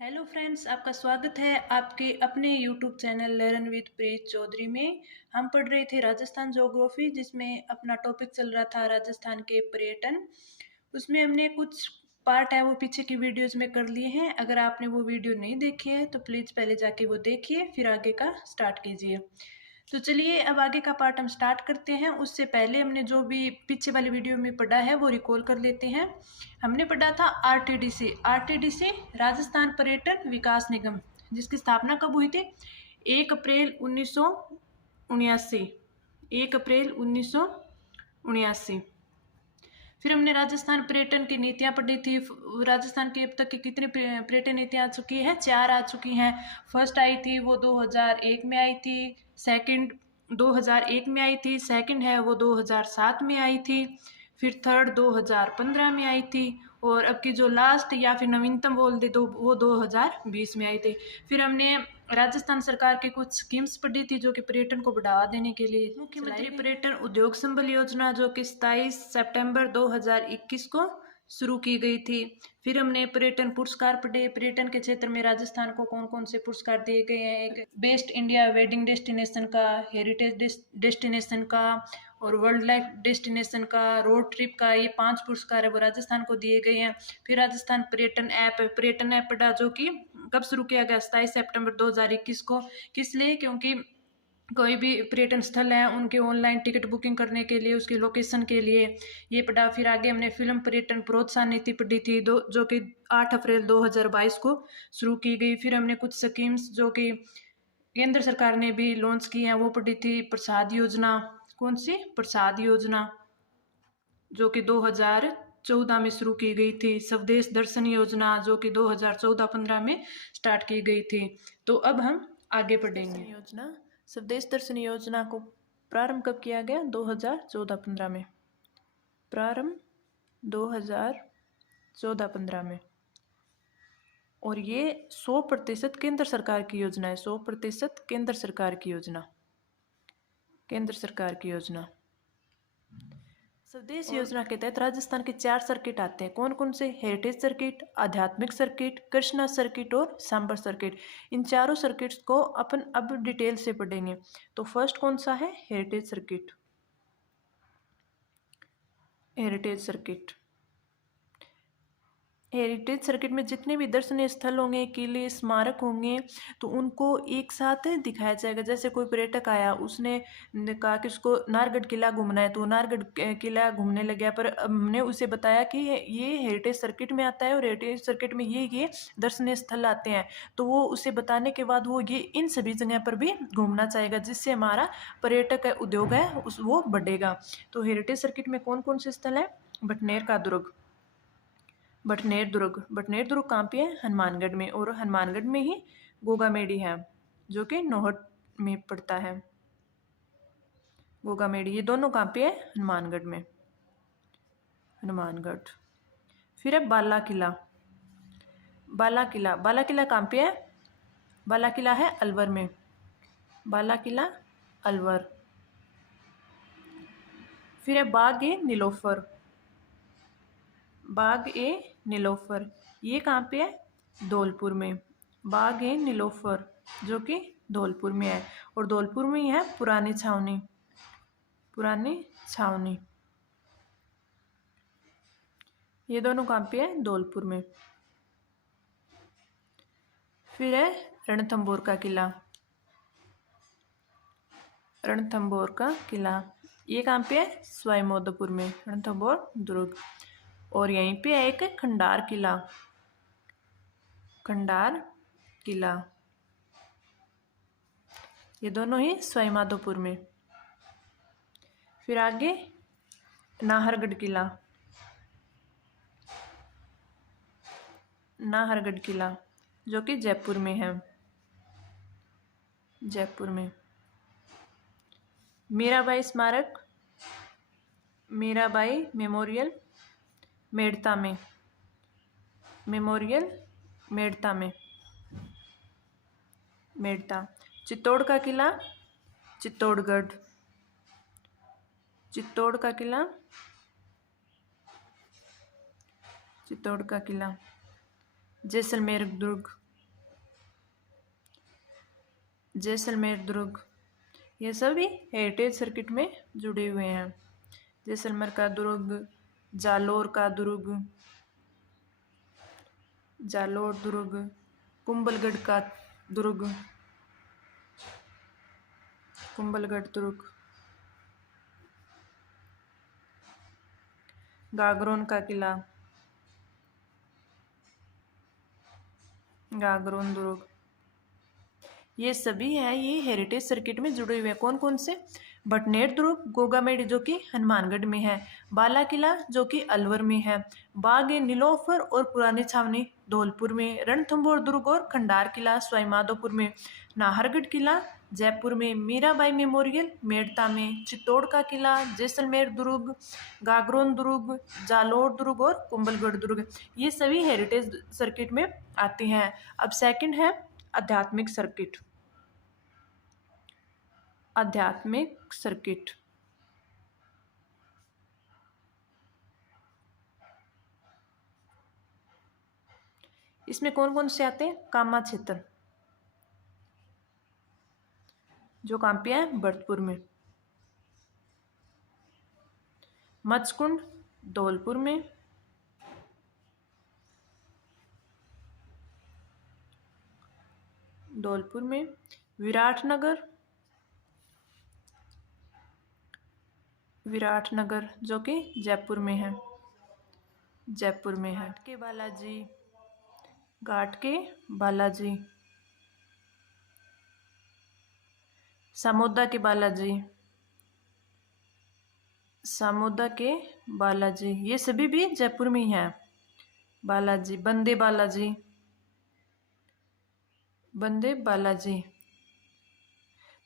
Hello friends, आपका स्वागत है आपके अपने YouTube channel learn with Preet Chaudhary में। हम पढ़ रहे थे राजस्थान ज्योग्राफी, जिसमें अपना टॉपिक चल रहा था राजस्थान के पर्यटन। उसमें हमने कुछ पार्ट है वो पीछे की वीडियोस में कर लिए हैं। अगर आपने वो वीडियो नहीं देखी है तो प्लीज़ पहले जाके वो देखिए, फिर आगे का स्टार्ट कीजिए। तो चलिए अब आगे का पार्ट हम स्टार्ट करते हैं। उससे पहले हमने जो भी पीछे वाली वीडियो में पढ़ा है वो रिकॉल कर लेते हैं। हमने पढ़ा था आरटीडीसी। आरटीडीसी राजस्थान पर्यटन विकास निगम, जिसकी स्थापना कब हुई थी? 1 अप्रैल 1979। 1 अप्रैल 1979। फिर हमने राजस्थान पर्यटन की नीतियां पढ़ी थी। राजस्थान की अब तक की कितनी पर्यटन नीतियां आ चुकी है? 4 आ चुकी हैं। फर्स्ट आई थी वो 2001 में आई थी। सेकंड 2001 में आई थी। सेकंड है वो 2007 में आई थी। फिर थर्ड 2015 में आई थी। और अब की जो लास्ट या फिर नवीनतम बोल दे दो वो 2020 में आई थी। फिर हमने राजस्थान सरकार की कुछ स्कीम्स पढ़ी थी जो कि पर्यटन को बढ़ावा देने के लिए मुख्यमंत्री पर्यटन उद्योग संबल योजना, जो कि 27 सितंबर 2021 को शुरू की गई थी। फिर हमने पर्यटन पुरस्कार पढ़े। पर्यटन के क्षेत्र में राजस्थान को कौन कौन से पुरस्कार दिए गए हैं? एक बेस्ट इंडिया वेडिंग डेस्टिनेशन का, हेरिटेज डेस्टिनेशन का और वर्ल्ड लाइफ डेस्टिनेशन का, रोड ट्रिप का, ये 5 पुरस्कार है वो राजस्थान को दिए गए हैं। फिर राजस्थान पर्यटन ऐप पढ़ा, जो कि कब शुरू किया गया? 27 सितंबर 2021 को। किस लिए? क्योंकि कोई भी पर्यटन स्थल है उनके ऑनलाइन टिकट बुकिंग करने के लिए, उसकी लोकेशन के लिए ये पढ़ा। फिर आगे हमने फिल्म पर्यटन प्रोत्साहन नीति पढ़ी थी जो कि 8 अप्रैल 2022 को शुरू की गई। फिर हमने कुछ स्कीम्स जो कि केंद्र सरकार ने भी लॉन्च की हैं वो पढ़ी थी। प्रसाद योजना। कौन सी? प्रसाद योजना, जो कि 2014 में शुरू की गई थी। स्वदेश दर्शन योजना, जो कि 2014-15 में स्टार्ट की गई थी। तो अब हम आगे पढ़ेंगे। योजना, स्वदेश दर्शन योजना को प्रारंभ कब किया गया? 2014-15 में। प्रारंभ 2014-15 में। और ये 100% केंद्र सरकार की योजना है। 100% केंद्र सरकार की योजना। केंद्र सरकार की योजना। स्वदेश योजना के तहत राजस्थान के 4 सर्किट आते हैं। कौन कौन से? हेरिटेज सर्किट, आध्यात्मिक सर्किट, कृष्णा सर्किट और सांबर सर्किट। इन चारों सर्किट्स को अपन अब डिटेल से पढ़ेंगे। तो फर्स्ट कौन सा है? Heritage circuit. Heritage circuit. Heritage circuit में जितने भी दर्शनीय स्थल होंगे, किले, स्मारक होंगे, तो उनको एक साथ दिखाया जाएगा। जैसे कोई पर्यटक आया, उसने कहा कि उसको नाहरगढ़ किला घूमना है, तो नाहरगढ़ किला घूमने लग गया, पर हमने उसे बताया कि ये हेरिटेज सर्किट में आता है और हेरिटेज सर्किट में ये दर्शनीय स्थल आते हैं। तो वो उसे बताने के बाद वो ये इन सभी जगह पर भी घूमना चाहेगा, जिससे हमारा पर्यटक उद्योग है वो बढ़ेगा। तो हेरिटेज सर्किट में कौन कौन से स्थल है? बटनेर का दुर्ग। बटनेर दुर्ग। बटनेर दुर्ग कहाँ पे है? हनुमानगढ़ में। और हनुमानगढ़ में ही गोगामेडी है, जो कि नौहट में पड़ता है। गोगामेडी, ये दोनों कहाँ पे है? हनुमानगढ़ में। हनुमानगढ़। फिर है बाला किला। बाला किला। बाला किला कहाँ पे है? बाला किला है अलवर में। बाला किला अलवर। फिर है बाग ए नीलोफर। बाग ए नीलोफर, ये कहाँ पे है? धौलपुर में। बाग ए नीलोफर, जो कि धौलपुर में है। और धौलपुर में ही है पुरानी छावनी। पुरानी छावनी, ये दोनों कहाँ पे है? धौलपुर में। फिर है रणथंभौर का किला। रणथंभौर का किला, ये कहाँ पे है? सवाईमाधोपुर में। रणथंभौर दुर्ग। और यहीं पे है एक खंडार किला। खंडार किला, ये दोनों ही सवाईमाधोपुर में। फिर आगे नाहरगढ़ किला। नाहरगढ़ किला, जो कि जयपुर में है। जयपुर में। मीराबाई स्मारक, मीराबाई मेमोरियल मेड़ता में। मेमोरियल मेड़ता में। मेड़ता। चित्तौड़ का किला, चित्तौड़गढ़। चित्तौड़ का किला, चित्तौड़ का किला। जैसलमेर दुर्ग। जैसलमेर दुर्ग, ये सभी हेरिटेज सर्किट में जुड़े हुए हैं। जैसलमेर का दुर्ग, जालोर का दुर्ग, जालोर दुर्ग, कुंभलगढ़ का दुर्ग, कुंभलगढ़ दुर्ग, गागरोन का किला, गागरोन दुर्ग, ये सभी है ये हेरिटेज सर्किट में जुड़े हुए हैं। कौन कौन से? भटनेर दुर्ग गोगामेडी जो कि हनुमानगढ़ में है, बाला किला जो कि अलवर में है, बाग ए नीलोफर और पुरानी छावनी धौलपुर में, रणथंभौर दुर्ग और खंडार किला सवाईमाधोपुर में, नाहरगढ़ किला जयपुर में, मीराबाई मेमोरियल मेड़ता में, चित्तौड़ का किला, जैसलमेर दुर्ग, गागरोन दुर्ग, जालोर दुर्ग और कुंभलगढ़ दुर्ग, ये सभी हेरिटेज सर्किट में आते हैं। अब सेकंड है आध्यात्मिक सर्किट। आध्यात्मिक सर्किट, इसमें कौन कौन से आते हैं? कामा क्षेत्र जो कहाँ पे है? भरतपुर में, मत्स्यकुंड धौलपुर में, धौलपुर में, विराटनगर, विराटनगर जो कि जयपुर में है, जयपुर में है, घाट के बालाजी, घाट के बालाजी, समोदा के बालाजी, समोदा के बालाजी, ये सभी भी जयपुर में ही है। बालाजी, बंदे बालाजी, बंदे बालाजी,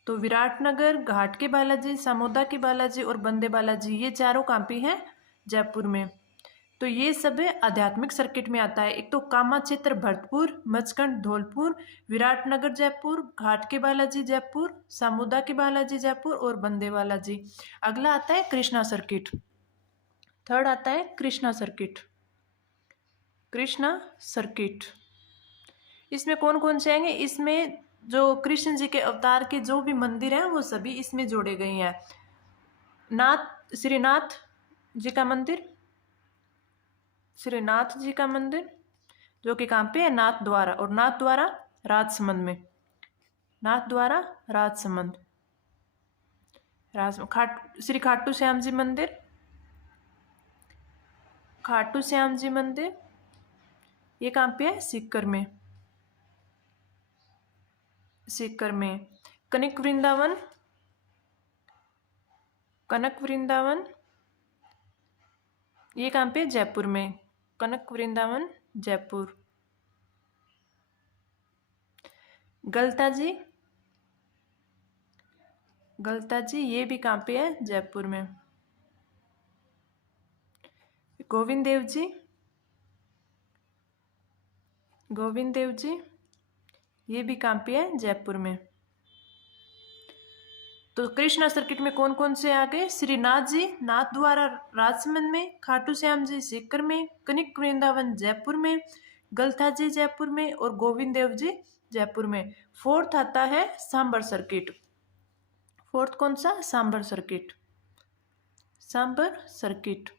तो विराटनगर, घाट के बालाजी, समोदा के बालाजी और बंदे बालाजी, ये चारों कहाँ पे हैं? जयपुर में। तो ये सब आध्यात्मिक सर्किट में आता है। एक तो कामा क्षेत्र भरतपुर, मचकंड धौलपुर, विराटनगर जयपुर, घाट के बालाजी जयपुर, समोदा के बालाजी जयपुर और बंदे बालाजी। अगला आता है कृष्णा सर्किट। थर्ड आता है कृष्णा सर्किट। कृष्णा सर्किट, इसमें कौन कौन से आएंगे? इसमें जो कृष्ण जी के अवतार के जो भी मंदिर हैं वो सभी इसमें जोड़े गए हैं। नाथ, श्रीनाथ जी का मंदिर, श्रीनाथ जी का मंदिर जो कि कहाँ पे है? नाथ द्वारा, और नाथ द्वारा राजसमंद में, नाथ द्वारा राजसमंद, श्री खाटू श्याम जी मंदिर, खाटू श्याम जी मंदिर, ये कहाँ पे है? सीकर में, सीकर में। कनक वृंदावन, कनक वृंदावन, ये कहाँ पे? जयपुर में, कनक वृंदावन जयपुर। गलता जी, गलता जी, ये भी कहाँ पे है? जयपुर में। गोविंद देव जी, गोविंद देव जी, ये भी कहाँ पे है? जयपुर में। तो कृष्णा सर्किट में कौन कौन से आ गए? श्रीनाथ जी नाथ द्वारा राजसमंद में, खाटू श्याम जी सीकर में, कनक वृंदावन जयपुर में, गलथा जी जयपुर में और गोविंद देव जी जयपुर में। फोर्थ आता है सांबर सर्किट। फोर्थ कौन सा? Sambhar circuit. Sambhar circuit,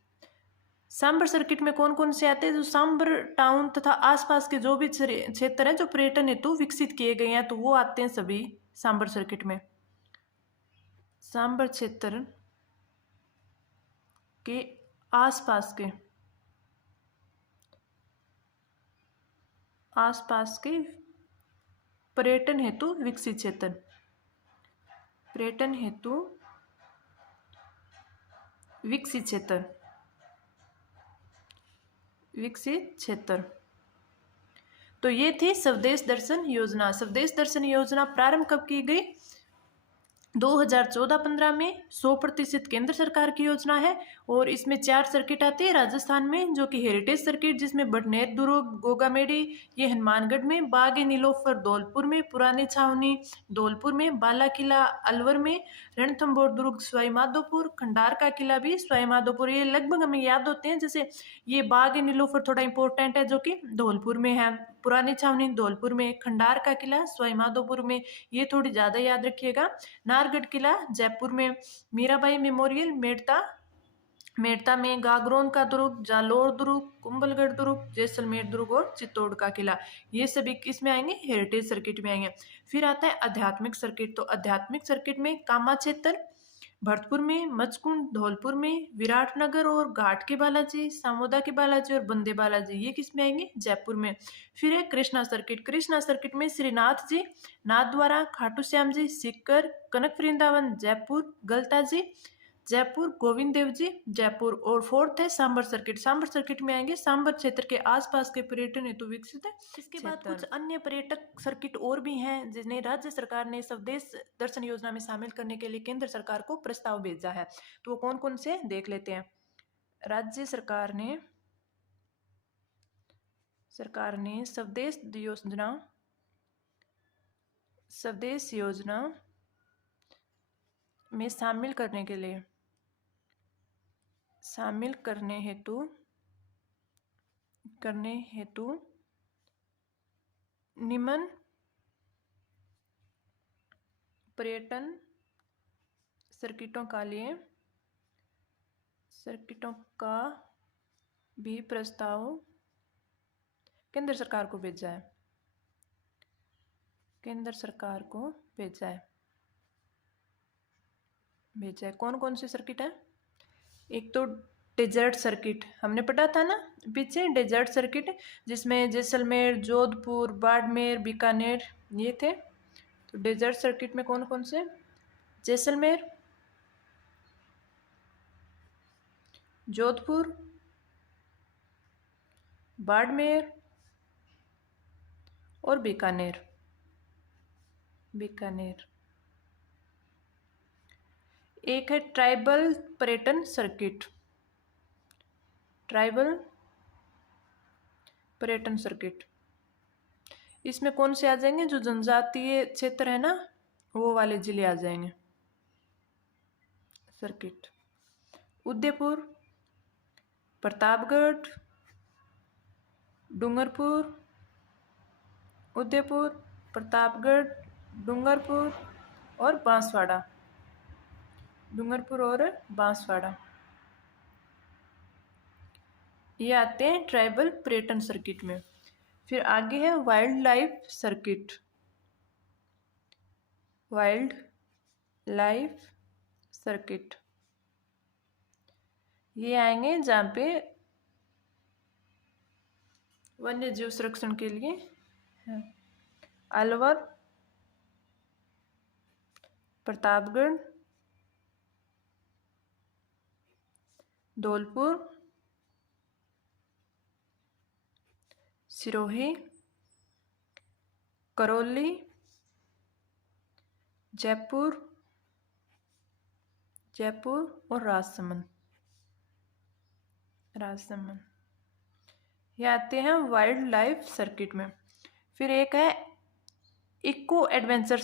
Sambhar circuit में कौन कौन से आते हैं? जो सांबर टाउन तथा आसपास के जो भी क्षेत्र हैं जो पर्यटन हेतु विकसित किए गए हैं तो वो आते हैं सभी सांबर सर्किट में। सांबर क्षेत्र के आसपास के, आसपास के पर्यटन हेतु विकसित क्षेत्र, पर्यटन हेतु विकसित क्षेत्र, विकसित क्षेत्र। तो ये थी स्वदेश दर्शन योजना। स्वदेश दर्शन योजना प्रारंभ कब की गई? 2014-15 में। 100% केंद्र सरकार की योजना है और इसमें 4 सर्किट आती है राजस्थान में, जो कि हेरिटेज सर्किट जिसमें भटनेर दुर्ग गोगामेडी ये हनुमानगढ़ में, बाग ए नीलोफर धौलपुर में, पुरानी छावनी धौलपुर में, बाला किला अलवर में, रणथंभौर दुर्ग सवाईमाधोपुर, खंडार का किला भी सवाईमाधोपुर। ये लगभग हमें याद होते हैं। जैसे ये बाग ए नीलोफर थोड़ा इंपॉर्टेंट है जो कि धौलपुर में है, पुरानी छावनी धौलपुर में, खंडार का किला सवाईमाधोपुर में, ये थोड़ी ज़्यादा याद रखिएगा। नाहरगढ़ किला जयपुर में, मीराबाई मेमोरियल मेड़ता में, गागरोन का दुर्ग, जालोर दुर्ग, कुंभलगढ़ दुर्ग, जैसलमेर दुर्ग और चित्तौड़ का किला, ये सभी किस में आएंगे? हेरिटेज सर्किट में आएंगे। फिर आता है आध्यात्मिक सर्किट। तो आध्यात्मिक सर्किट में कामा क्षेत्र भरतपुर में, मचकुंड धौलपुर में, विराटनगर और घाट के बालाजी, सामोदा के बालाजी और बंदे बालाजी, ये किस में आएंगे? जयपुर में। फिर है कृष्णा सर्किट। कृष्णा सर्किट में श्रीनाथ जी, नाथ द्वारा, खाटू श्याम जी, सीकर, कनक वृंदावन जयपुर, गलता जी जयपुर, गोविंद देव जी जयपुर। और फोर्थ है सांबर सर्किट। सांबर सर्किट में आएंगे सांबर क्षेत्र के आसपास के पर्यटन हेतु विकसित है। इसके बाद कुछ अन्य पर्यटक सर्किट और भी हैं जिन्हें राज्य सरकार ने स्वदेश दर्शन योजना में शामिल करने के लिए केंद्र सरकार को प्रस्ताव भेजा है। तो वो कौन कौन से देख लेते हैं। राज्य सरकार ने स्वदेश योजना में शामिल करने हेतु निम्न पर्यटन सर्किटों का भी प्रस्ताव केंद्र सरकार को भेजा है। कौन कौन से सर्किट है? एक तो डेजर्ट सर्किट हमने पढ़ा था ना पीछे, डेजर्ट सर्किट जिसमें जैसलमेर, जोधपुर, बाड़मेर, बीकानेर ये थे। तो डेजर्ट सर्किट में कौन कौन से? जैसलमेर, जोधपुर, बाड़मेर और बीकानेर। एक है ट्राइबल पर्यटन सर्किट। इसमें कौन से आ जाएंगे? जो जनजातीय क्षेत्र है ना वो वाले जिले आ जाएंगे सर्किट। उदयपुर, प्रतापगढ़, डूंगरपुर और बांसवाड़ा, ये आते हैं ट्राइबल पर्यटन सर्किट में। फिर आगे है वाइल्ड लाइफ सर्किट। ये आएंगे जहाँ पे वन्य जीव संरक्षण के लिए है। अलवर, प्रतापगढ़, धौलपुर, सिरोही, करौली, जयपुर और राजसमंद ये आते हैं वाइल्ड लाइफ सर्किट में। फिर एक है इको एडवेंचर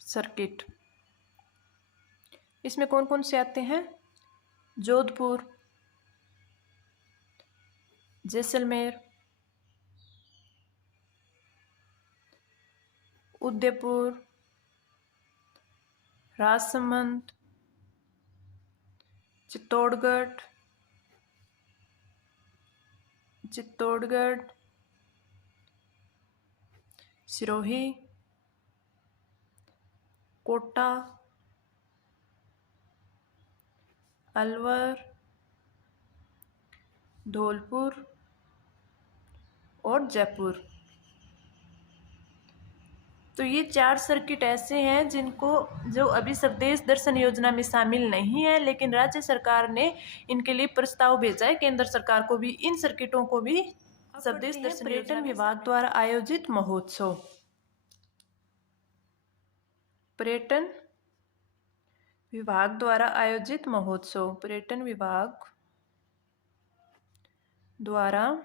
सर्किट। इसमें कौन कौन से आते हैं? जोधपुर, जैसलमेर, उदयपुर, राजसमंद, चित्तौड़गढ़, सिरोही, कोटा, अलवर, धौलपुर और जयपुर। तो ये 4 सर्किट ऐसे हैं जो अभी स्वदेश दर्शन योजना में शामिल नहीं है, लेकिन राज्य सरकार ने इनके लिए प्रस्ताव भेजा है केंद्र सरकार को भी। इन सर्किटों को भी स्वदेश दर्शन पर्यटन विभाग द्वारा आयोजित महोत्सव। पर्यटन विभाग द्वारा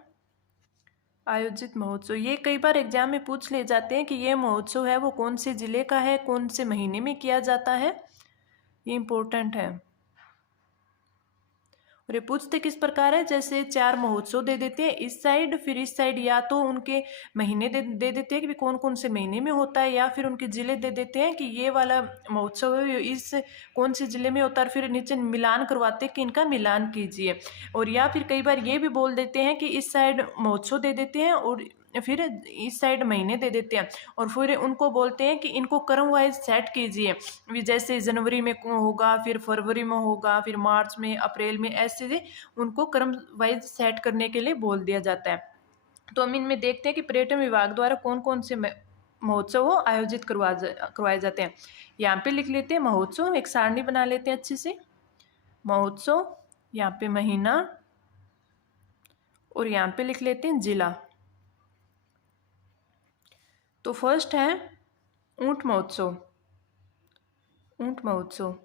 आयोजित महोत्सव, ये कई बार एग्जाम में पूछ ले जाते हैं कि ये महोत्सव है वो कौन से जिले का है, कौन से महीने में किया जाता है, ये इम्पोर्टेंट है। और ये पूछते किस प्रकार है, जैसे 4 महोत्सव दे देते हैं इस साइड, फिर इस साइड या तो उनके महीने दे देते हैं कि कौन कौन से महीने में होता है, या फिर उनके ज़िले दे देते हैं कि ये वाला महोत्सव है इस कौन से ज़िले में होता है, फिर नीचे मिलान करवाते हैं कि इनका मिलान कीजिए। और या फिर कई बार ये भी बोल देते हैं कि इस साइड महोत्सव दे देते हैं और फिर इस साइड महीने दे देते हैं, और फिर उनको बोलते हैं कि इनको क्रम वाइज सेट कीजिए, जैसे जनवरी में होगा, फिर फरवरी में होगा, फिर मार्च में, अप्रैल में, ऐसे उनको क्रम वाइज सेट करने के लिए बोल दिया जाता है। तो हम इनमें देखते हैं कि पर्यटन विभाग द्वारा कौन कौन से महोत्सव आयोजित करवाए जाते हैं। यहाँ पे लिख लेते हैं महोत्सव, एक सारणी बना लेते हैं अच्छे से। महोत्सव, यहाँ पे महीना, और यहाँ पे लिख लेते हैं जिला। तो फर्स्ट है ऊंट महोत्सव। ऊंट महोत्सव,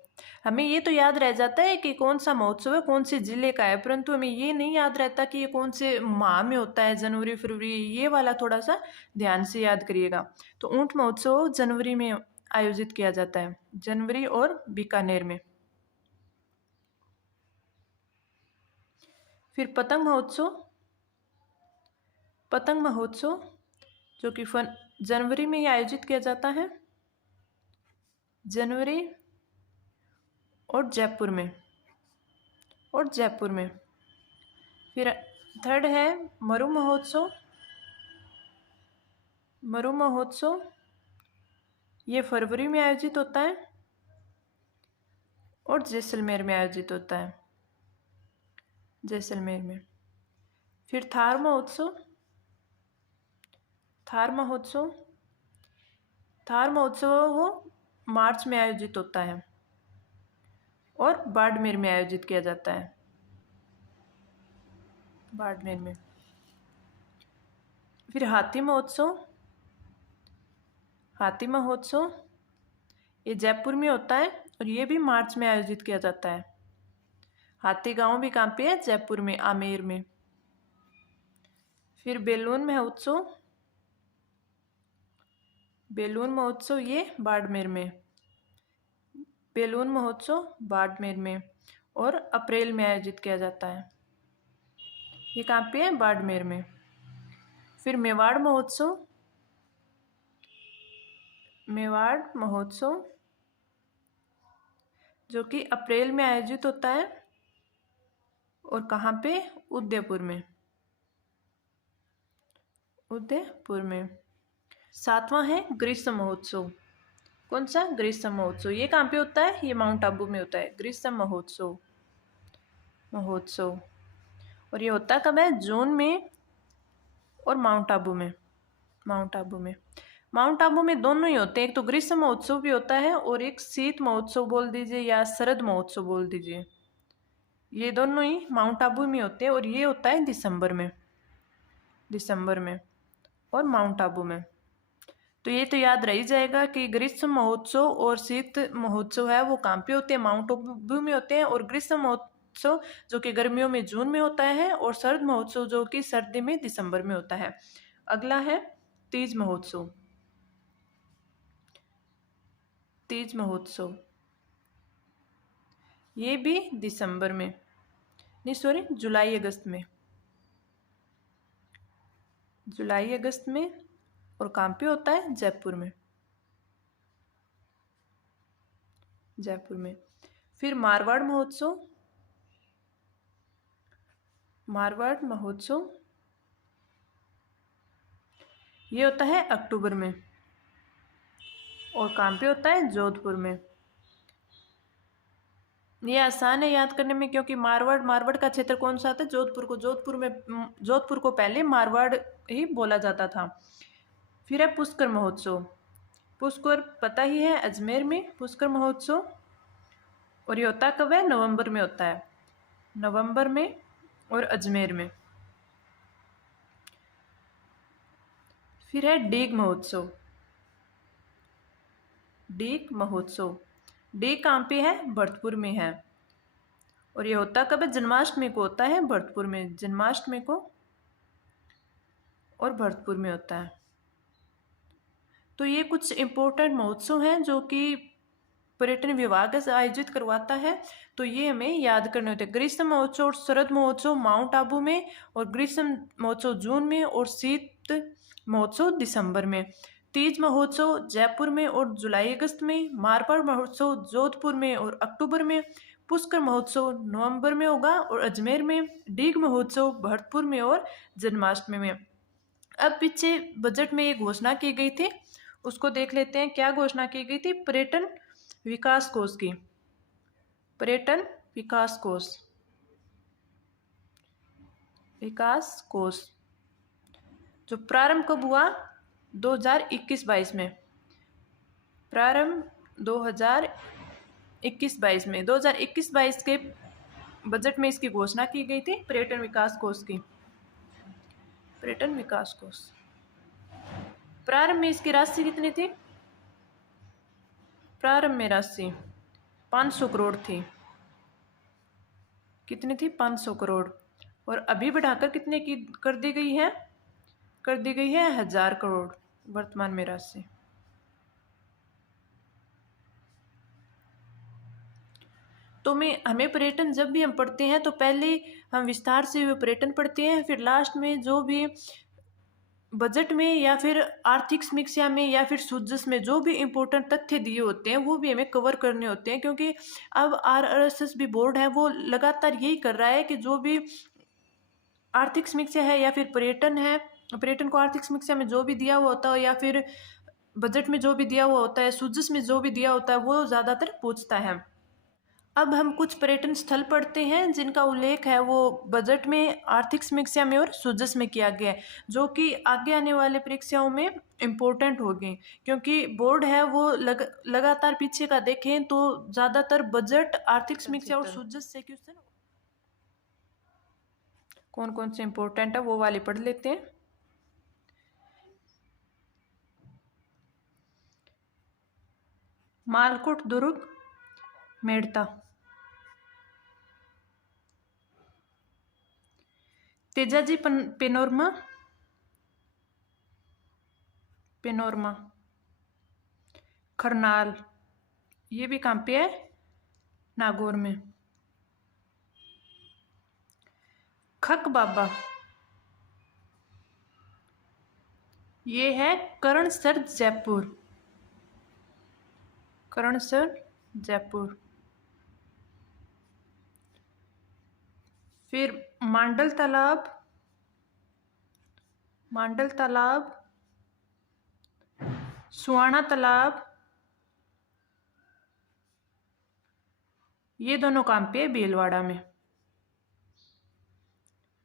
हमें ये तो याद रह जाता है कि कौन सा महोत्सव है, कौन से जिले का है, परंतु हमें ये नहीं याद रहता कि ये कौन से माह में होता है, जनवरी फरवरी, ये वाला थोड़ा सा ध्यान से याद करिएगा। तो ऊंट महोत्सव जनवरी में आयोजित किया जाता है, जनवरी और बीकानेर में। फिर पतंग महोत्सव, पतंग महोत्सव जो कि जनवरी में ही आयोजित किया जाता है, जनवरी और जयपुर में, और जयपुर में। फिर थर्ड है मरु महोत्सव। मरु महोत्सव ये फरवरी में आयोजित होता है और जैसलमेर में आयोजित होता है, जैसलमेर में। फिर थार महोत्सव, थार महोत्सव, थार महोत्सव वो मार्च में आयोजित होता है और बाड़मेर में आयोजित किया जाता है, बाड़मेर में। फिर हाथी महोत्सव, हाथी महोत्सव ये जयपुर में होता है और ये भी मार्च में आयोजित किया जाता है। हाथी गांव भी कहाँ पे है, जयपुर में, आमेर में। फिर बैलून महोत्सव, बैलून महोत्सव ये बाड़मेर में, बैलून महोत्सव बाड़मेर में और अप्रैल में आयोजित किया जाता है, ये कहाँ पे है, बाड़मेर में। फिर मेवाड़ महोत्सव, मेवाड़ महोत्सव जो कि अप्रैल में आयोजित होता है और कहाँ पे, उदयपुर में, उदयपुर में। सातवां है ग्रीष्म महोत्सव। कौन सा, ग्रीष्म महोत्सव, ये कहाँ पे होता है, ये माउंट आबू में होता है, ग्रीष्म महोत्सव, महोत्सव। और ये होता कब है, जून में और माउंट आबू में, माउंट आबू में। माउंट आबू में दोनों ही होते हैं, एक तो ग्रीष्म महोत्सव भी होता है और एक शीत महोत्सव बोल दीजिए या शरद महोत्सव बोल दीजिए, ये दोनों ही माउंट आबू में होते हैं और ये होता है दिसंबर में, दिसंबर में और माउंट आबू में। तो ये तो याद रह ही जाएगा कि ग्रीष्म महोत्सव और शीत महोत्सव है वो कहाँ पे होते हैं, माउंट आबू में होते हैं। और ग्रीष्म महोत्सव जो कि गर्मियों में जून में होता है और शरद महोत्सव जो कि सर्दी में दिसंबर में होता है। अगला है तीज महोत्सव। तीज महोत्सव ये भी दिसंबर में, नहीं सॉरी, जुलाई अगस्त में, जुलाई अगस्त में। और कहाँ पे होता है, जयपुर में, जयपुर में। फिर मारवाड़ महोत्सव, मारवाड़ महोत्सव ये होता है अक्टूबर में और कहाँ पे होता है, जोधपुर में। ये आसान है याद करने में क्योंकि मारवाड़, मारवाड़ का क्षेत्र कौन सा आता है, जोधपुर को, जोधपुर में, जोधपुर को पहले मारवाड़ ही बोला जाता था। फिर है पुष्कर महोत्सव। पुष्कर पता ही है, अजमेर में पुष्कर महोत्सव, और ये होता कब है, नवंबर में होता है, नवंबर में और अजमेर में। फिर है डीग महोत्सव। डीग महोत्सव, डीग कहाँ पे है, भरतपुर में है और ये होता कब है, जन्माष्टमी को होता है भरतपुर में, जन्माष्टमी को और भरतपुर में होता है। तो ये कुछ इम्पोर्टेंट महोत्सव हैं जो कि पर्यटन विभाग आयोजित करवाता है, तो ये हमें याद करने होते हैं। ग्रीष्म महोत्सव और शरद महोत्सव माउंट आबू में, और ग्रीष्म महोत्सव जून में और शीत महोत्सव दिसंबर में। तीज महोत्सव जयपुर में और जुलाई अगस्त में। मारवाड़ महोत्सव जोधपुर में और अक्टूबर में। पुष्कर महोत्सव नवंबर में होगा और अजमेर में। डीग महोत्सव भरतपुर में और जन्माष्टमी में। अब पीछे बजट में एक घोषणा की गई थी, उसको देख लेते हैं। क्या घोषणा की गई थी? पर्यटन विकास कोष की। पर्यटन विकास कोष, विकास कोष जो प्रारंभ कब हुआ? 2021-22 में। प्रारंभ 2021-22 में। 2021-22 के बजट में इसकी घोषणा की गई थी, पर्यटन विकास कोष की। पर्यटन विकास कोष प्रारंभ में इसकी राशि कितनी थी? प्रारंभ में राशि 500 करोड़ थी। कितनी थी? 500 करोड़। और अभी बढ़ाकर कितने की कर दी गई है? कर दी गई है 1000 करोड़ वर्तमान में राशि। तो हमें पर्यटन जब भी हम पढ़ते हैं तो पहले हम विस्तार से पर्यटन पढ़ते हैं, फिर लास्ट में जो भी बजट में या फिर आर्थिक समीक्षा में या फिर सुजस में जो भी इम्पोर्टेंट तथ्य दिए होते हैं वो भी हमें कवर करने होते हैं। क्योंकि अब RSSB बोर्ड है वो लगातार यही कर रहा है कि जो भी आर्थिक समीक्षा है या फिर पर्यटन है, पर्यटन को आर्थिक समीक्षा में जो भी दिया हुआ होता है या फिर बजट में जो भी दिया हुआ होता है, सुजस में जो भी दिया होता है, वो ज़्यादातर पूछता है। अब हम कुछ पर्यटन स्थल पढ़ते हैं जिनका उल्लेख है वो बजट में, आर्थिक समीक्षा में और सुजस में किया गया है, जो कि आगे आने वाले परीक्षाओं में इम्पोर्टेंट होगी। क्योंकि बोर्ड है वो लगातार पीछे का देखें तो ज़्यादातर बजट, आर्थिक समीक्षा और सुजस से क्वेश्चन कौन कौन से इम्पोर्टेंट है वो वाले पढ़ लेते हैं। मालकोट दुर्ग, मेड़ता। Tejaji panorama, panorama. खरनाल, ये भी कहाँ पे है? नागौर में। खक बाबा, ये है करणसर जयपुर। करणसर जयपुर। फिर मांडल तालाब, मांडल तालाब, सुहाना तालाब, ये दोनों काम पे भीलवाड़ा में।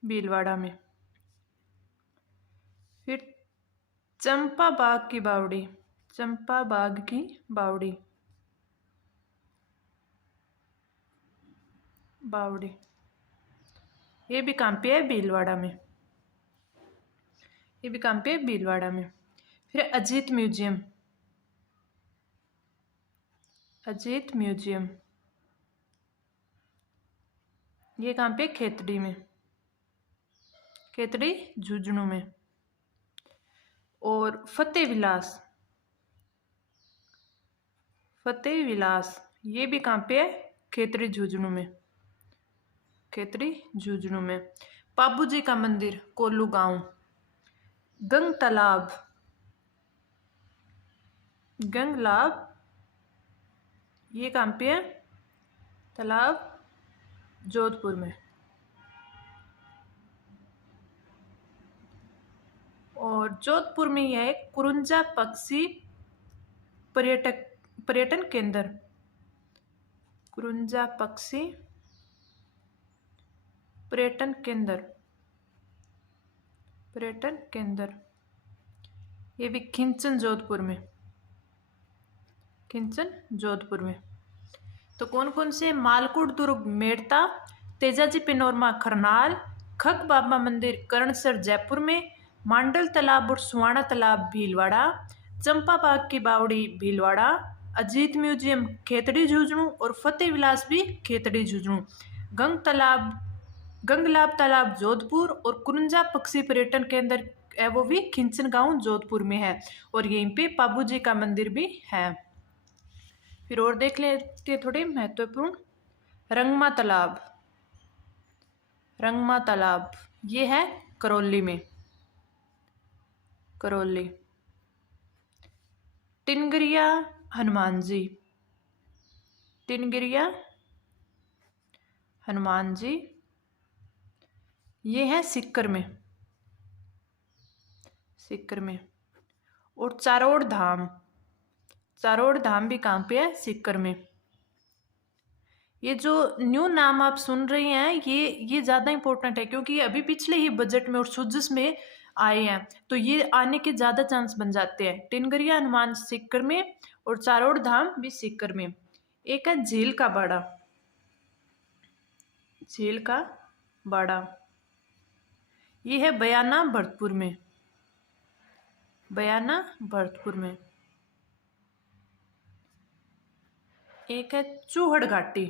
भीलवाड़ा में। फिर चंपा बाग की बावड़ी, चंपा बाग की बावड़ी, बावड़ी, ये भी काम पे है भीलवाड़ा में। ये भी काम पे है भीलवाड़ा में। फिर अजीत म्यूजियम, अजीत म्यूजियम, ये काम पे खेतड़ी में, खेतड़ी झुंझुनू में। और फतेह विलास, फतेह विलास, ये भी कहाँ पे है? खेतड़ी झुंझुनू में, खेतड़ी झुंझुनू में। बाबू जी का मंदिर, कोल्लू गांव। गंग तालाब, गंगलाब, ये कहाँ पे है? तालाब जोधपुर में। और जोधपुर में यह है कुरुंजा पक्षी पर्यटन केंद्र, कुरुंजा पक्षी पर्यटन केंद्र, पर्यटन केंद्र। ये भी खिंचन जोधपुर में, खिंचन जोधपुर में। तो कौन कौन से? मालकोट दुर्ग मेड़ता, तेजाजी पेनोरमा खरनाल, खक बाबा मंदिर करणसर जयपुर में, मांडल तालाब और सुहाना तालाब भीलवाड़ा, चंपा बाग की बावड़ी भीलवाड़ा, अजीत म्यूजियम खेतड़ी झुंझुनू और फतेह विलास भी खेतड़ी झुंझुनू। गंगलाब तालाब जोधपुर और कुरुंजा पक्षी पर्यटन केंद्र है वो भी खिंचन गांव जोधपुर में है। और यहीं पे बाबू जी का मंदिर भी है। फिर और देख लेते हैं थोड़े महत्वपूर्ण। रंगमा तालाब, रंगमा तालाब ये है करौली में, करौली। टिनगिरिया हनुमान जी, टिनगिरिया हनुमान जी ये है सीकर में, सीकर में। और चारोड़ धाम, चारोड़ धाम भी कहाँ पे है? सीकर में। ये जो न्यू नाम आप सुन रही हैं ये ज़्यादा इंपॉर्टेंट है, क्योंकि ये अभी पिछले ही बजट में और सुजस में आए हैं, तो ये आने के ज़्यादा चांस बन जाते हैं। टिनगरिया हनुमान सीकर में और चारोड़ धाम भी सीकर में। एक है झील का बाड़ा, झील का बाड़ा ये है बयाना भरतपुर में, बयाना भरतपुर में। एक है चूहड़ घाटी,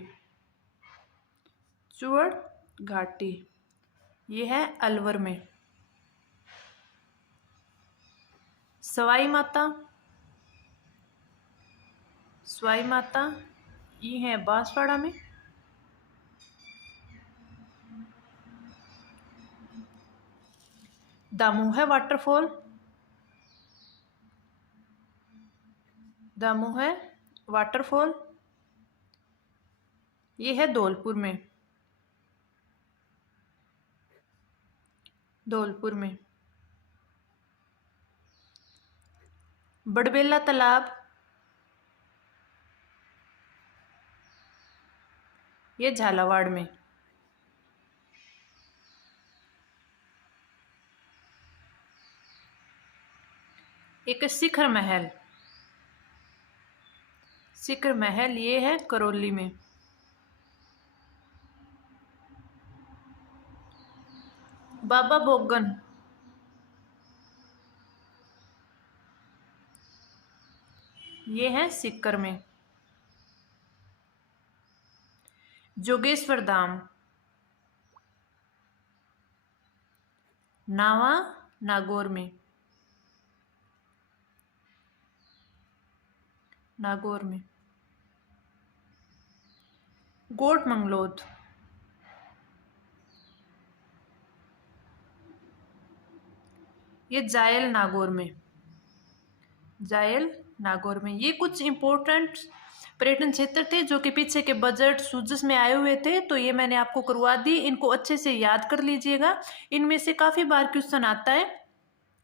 चूहड़ घाटी ये है अलवर में। सवाई माता, सवाई माता ये है बांसवाड़ा में। दामोह है वाटरफॉल, दामोह है वाटरफॉल ये है धौलपुर में, धौलपुर में। बड़बेला तालाब ये झालावाड़ में। एक शिखर महल, शिखर महल ये है करौली में। बाबा बोगन ये है सीकर में। जोगेश्वर धाम नावा नागौर में, नागौर में। गोट मंगलोद ये जायल नागौर में, जायल नागौर में। ये कुछ इंपॉर्टेंट पर्यटन क्षेत्र थे जो कि पीछे के बजट सूजस में आए हुए थे, तो ये मैंने आपको करवा दी। इनको अच्छे से याद कर लीजिएगा। इनमें से काफ़ी बार क्वेश्चन आता है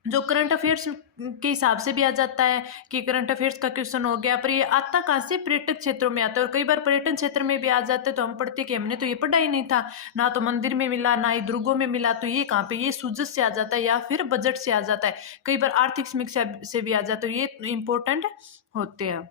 जो करंट अफेयर्स के हिसाब से भी आ जाता है कि करंट अफेयर्स का क्वेश्चन हो गया, पर ये आता कहाँ से? पर्यटक क्षेत्रों में आता है। और कई बार पर्यटन क्षेत्र में भी आ जाते हैं तो हम पढ़ते कि हमने तो ये पढ़ा ही नहीं था, ना तो मंदिर में मिला ना ही दुर्गों में मिला, तो ये कहाँ पे? ये सुजस से आ जाता है या फिर बजट से आ जाता है, कई बार आर्थिक समीक्षा से भी आ जाता है। ये इंपॉर्टेंट होते हैं।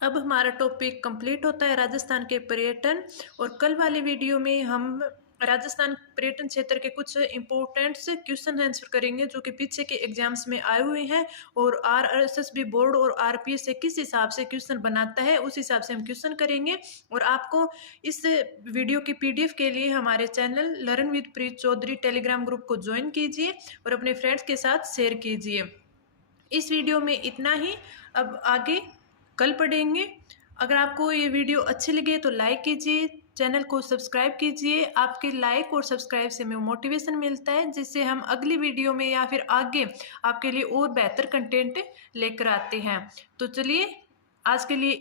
अब हमारा टॉपिक कंप्लीट होता है राजस्थान के पर्यटन, और कल वाले वीडियो में हम राजस्थान पर्यटन क्षेत्र के कुछ इंपॉर्टेंट से क्वेश्चन आंसर करेंगे जो कि पीछे के एग्जाम्स में आए हुए हैं, और RSSB बोर्ड और RPS से किस हिसाब से क्वेश्चन बनाता है उस हिसाब से हम क्वेश्चन करेंगे। और आपको इस वीडियो की PDF के लिए हमारे channel learn with Preet Chaudhary Telegram group को ज्वाइन कीजिए और अपने फ्रेंड्स के साथ शेयर कीजिए। इस वीडियो में इतना ही, अब आगे कल पढ़ेंगे। अगर आपको ये वीडियो अच्छी लगे तो लाइक कीजिए, चैनल को सब्सक्राइब कीजिए। आपके लाइक और सब्सक्राइब से हमें मोटिवेशन मिलता है, जिससे हम अगली वीडियो में या फिर आगे आपके लिए और बेहतर कंटेंट लेकर आते हैं। तो चलिए आज के लिए